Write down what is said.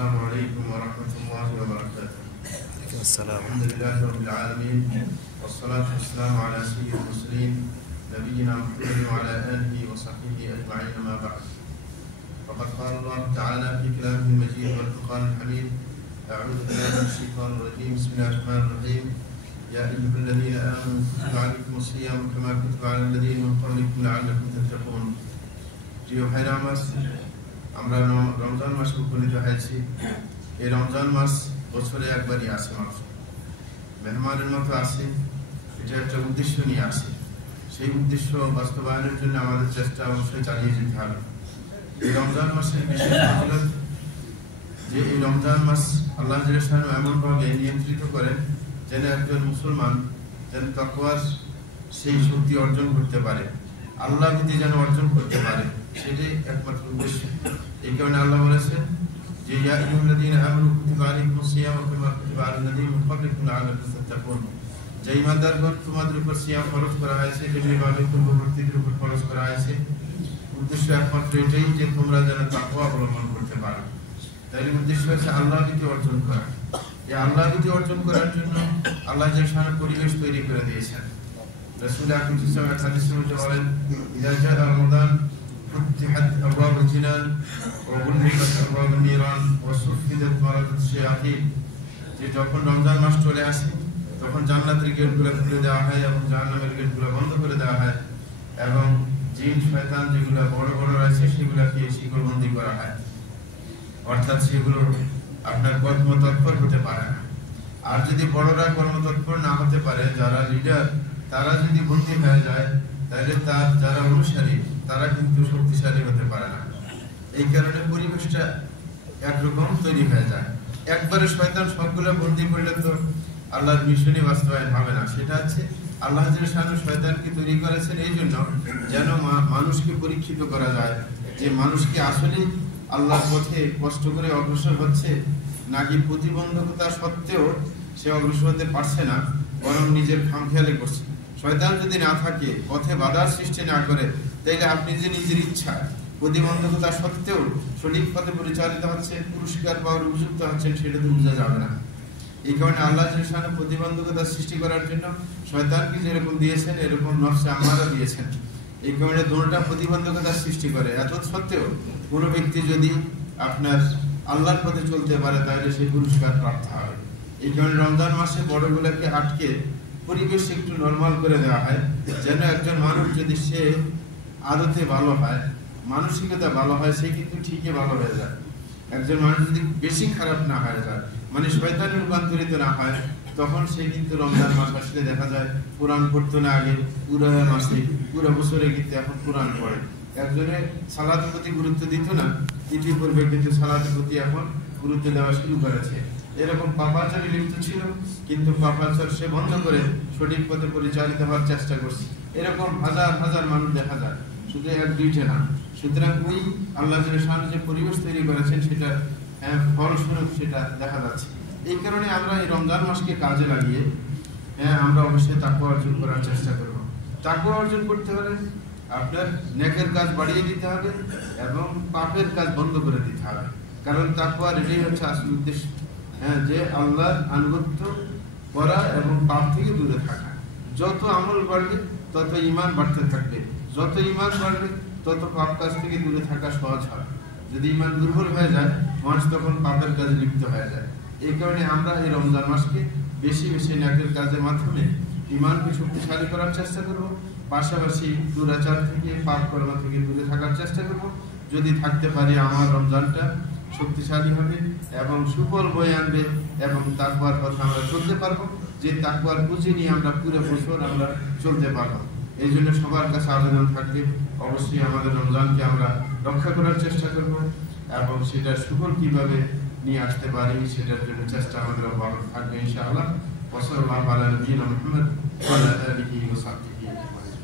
السلام عليكم ورحمة الله وبركاته. السلام. الحمد لله رب العالمين والصلاة والسلام على سيد المرسلين نبينا محمد وعلى آله وصحبه أجمعين ما بعد. فقد قال الله تعالى في كلامه المجيد والفرقان الحميد: أعوذ بالله من الشيطان الرجيم. بسم الله الرحمن الرحيم. يا أيها الذين آمنوا كتب عليكم الصيام كما كتب على الذين من قبلكم لعلكم تتقون. প্রিয় ভাইরা আমার, আমরা রমজান মাসে উপনীত হয়েছি। এই রমজান মাস বছরে একবারই আসে, মানুষ মেহমানের মতো আসে। এটা একটা উদ্দেশ্য নিয়ে আসে। সেই উদ্দেশ্য বাস্তবায়নের জন্য আমাদের চেষ্টা অবশ্যই চালিয়ে যেতে হবে। এই রমজান মাসের বিশেষ ফজিলত যে এই রমজান মাস আল্লাহ এমনভাবে নিয়ন্ত্রিত করেন যেন একজন মুসলমান যেন তাকওয়ার সেই শক্তি অর্জন করতে পারে, আল্লাহ ভীতি যেন অর্জন করতে পারে, সেটাই একমাত্র উদ্দেশ্য। এই কারণে আল্লাহ বলেছেন যে ইয়া আইয়ুহাল্লাযীনা আমানু কুতিবা আলাইকুমুস সিয়ামু কামা কুতিবা আলাল লাযীনা মিন ক্বাবলিকুম লাআল্লাকুম তাত্তাকুন। যে ঈমানদারগণ, তোমাদের উপর সিয়াম ফরজ করা হয়েছে, যেভাবে পূর্ববর্তীদের উপর ফরজ করা হয়েছে। উদ্দেশ্য একমাত্র এটাই যে তোমরা যেন তাকওয়া অবলম্বন করতে পারো। তাই উদ্দেশ্য হচ্ছে আল্লাহ ভীতি অর্জন করা। এই আল্লাহ ভীতি অর্জন করার জন্য আল্লাহ জাল্লাহু পরিবেশ তৈরি করে দিয়েছেন। রাসূল আকরাম সাল্লাল্লাহু আলাইহি ওয়াসাল্লাম বলেন, ইযা জা রমাদান ফুতিহাত আবওয়াবুল জিনান ওয়া গুলিকাত আবওয়াবুন নিরান ওয়া সুফিদাত মারাদাত শায়াতিন। যে যখন রমজান মাস চলে আসে তখন জান্নাতের গেটগুলো খুলে দেওয়া হয় এবং জাহান্নামের গেটগুলো বন্ধ করে দেওয়া হয় এবং জিন শয়তান যেগুলো বড় বড় রয়েছে সেগুলোকে শিকলবন্দি করা হয়। অর্থাৎ সেগুলো আপনার কর্মতৎপর হতে পারে না। আর যদি বড়রা কর্মতৎপর না হতে পারে, যারা লিডার তারা যদি বন্দী হয়ে যায়, তাহলে তার যারা অনুসারী তারা কিন্তু শক্তিশালী হতে পারে না। এই কারণে পরিবেশটা একরকম তৈরি হয়ে যায়। একবারে শয়তান সবগুলো বন্দী করলে তো আল্লাহর মিশনই বাস্তবায়ন হবে না। সেটা হচ্ছে আল্লাহ শয়তানকে তৈরি করেছেন এই জন্য যেন মানুষকে পরীক্ষিত করা যায় যে মানুষকে আসলে আল্লাহর পথে কষ্ট করে অগ্রসর হচ্ছে নাকি প্রতিবন্ধকতা সত্ত্বেও সে অগ্রসর হতে পারছে না, বরং নিজের খামখেয়ালি করছে। শয়তান যদি না থাকে, পথে বাধার সৃষ্টি না করে, তাইলে আপনি যে নিজের ইচ্ছা প্রতিবন্ধকতা সত্ত্বেও সঠিক পথে পরিচালিত হচ্ছে, পুরস্কার পাওয়ার উপযুক্ত হচ্ছেন, সেটা তো বোঝা যাবে না। এই কারণে আল্লাহ প্রতিবন্ধকতা সৃষ্টি করার জন্য শয়তানকে যেরকম দিয়েছেন এরকম নফসে আমারও দিয়েছেন। এই কারণে দুটোটা প্রতিবন্ধকতা সৃষ্টি করে। এত সত্ত্বেও কোনো ব্যক্তি যদি আপনার আল্লাহর পথে চলতে পারে তাহলে সেই পুরস্কার প্রাপ্ত হবে। এই কারণে রমজান মাসে বড়গুলোকে আটকে পরিবেশ একটু নরমাল করে দেওয়া হয়, যেন একজন মানুষ যদি সে আদতে ভালো হয়, মানসিকতা ভালো হয়, সে কিন্তু ঠিকই ভালো হয়ে যায়। একজন মানুষ যদি বেশি খারাপ না হয়ে যায়, মানে শয়তানে রূপান্তরিত না হয়, তখন সে কিন্তু রমজান মাস আসলে দেখা যায় কোরআন পড়তো না আগে, পুরো মাসে পুরো বছরে কিন্তু এখন কোরআন পড়ে। একজনে সালাতের প্রতি গুরুত্ব দিত না, ইতিপূর্বে কিন্তু সালাতের প্রতি এখন গুরুত্ব দেওয়া শুরু করেছে। এরকম পাপাচারে লিপ্ত ছিল, কিন্তু পাপাচার সে বন্ধ করে সঠিক পথে পরিচালিত হওয়ার চেষ্টা করছে। এরকম হাজার হাজার মানুষ দেখা যায়, শুধু এক দুইটা না। সুতরাং ওই আল্লাহ যে পরিবেশ তৈরি করেছেন সেটা ফলস্বরূপ সেটা দেখা যাচ্ছে। এই কারণে আমরা এই রমজান মাসকে কাজে লাগিয়ে আমরা অবশ্যই তাকওয়া অর্জন করার চেষ্টা করব। তাকওয়া অর্জন করতে হলে আপনার নেকের কাজ বাড়িয়ে দিতে হবে এবং পাপের কাজ বন্ধ করে দিতে হবে। কারণ তাকওয়ার এটাই হচ্ছে আসল উদ্দেশ্য, যে আল্লাহর আনুগত্য করা এবং পাপ থেকে দূরে থাকা। যত আমল বাড়বে তত ঈমান বাড়তে থাকবে, যত ঈমান বাড়বে তত পাপ কাজ থেকে দূরে থাকা সহজ হয়। যদি ঈমান দুর্বল হয়ে যায়, মানুষ তখন পাপের কাজে লিপ্ত হয়ে যায়। এই কারণে আমরা এই রমজান মাসকে বেশি বেশি নেকের কাজের মাধ্যমে ঈমানকে শক্তিশালী করার চেষ্টা করব, পাশাপাশি দুরাচার থেকে পাপ কর্ম থেকে দূরে থাকার চেষ্টা করব। যদি থাকতে পারি আমার রমজানটা শক্তিশালী হবে এবং সুফল বয়ে আনবে এবং তাকওয়ার পথে আমরা চলতে পারবো। যে তাকওয়ার পুঁজি নিয়ে আমরা পুরো বছর আমরা চলতে পারবো। এই জন্য সবার কাছে আবেদন থাকবে, অবশ্যই আমাদের রমজানকে আমরা রক্ষা করার চেষ্টা করব এবং সেটার সুফল কিভাবে নিয়ে আসতে পারি সেটার জন্য চেষ্টা আমাদের অব্যাহত থাকবে ইনশাআল্লাহ। ওয়াসাল্লাল্লাহু আলা নবিয়িনা মুহাম্মদ ওয়া আলা আলিহি ওয়া সাহবিহি আজমাইন।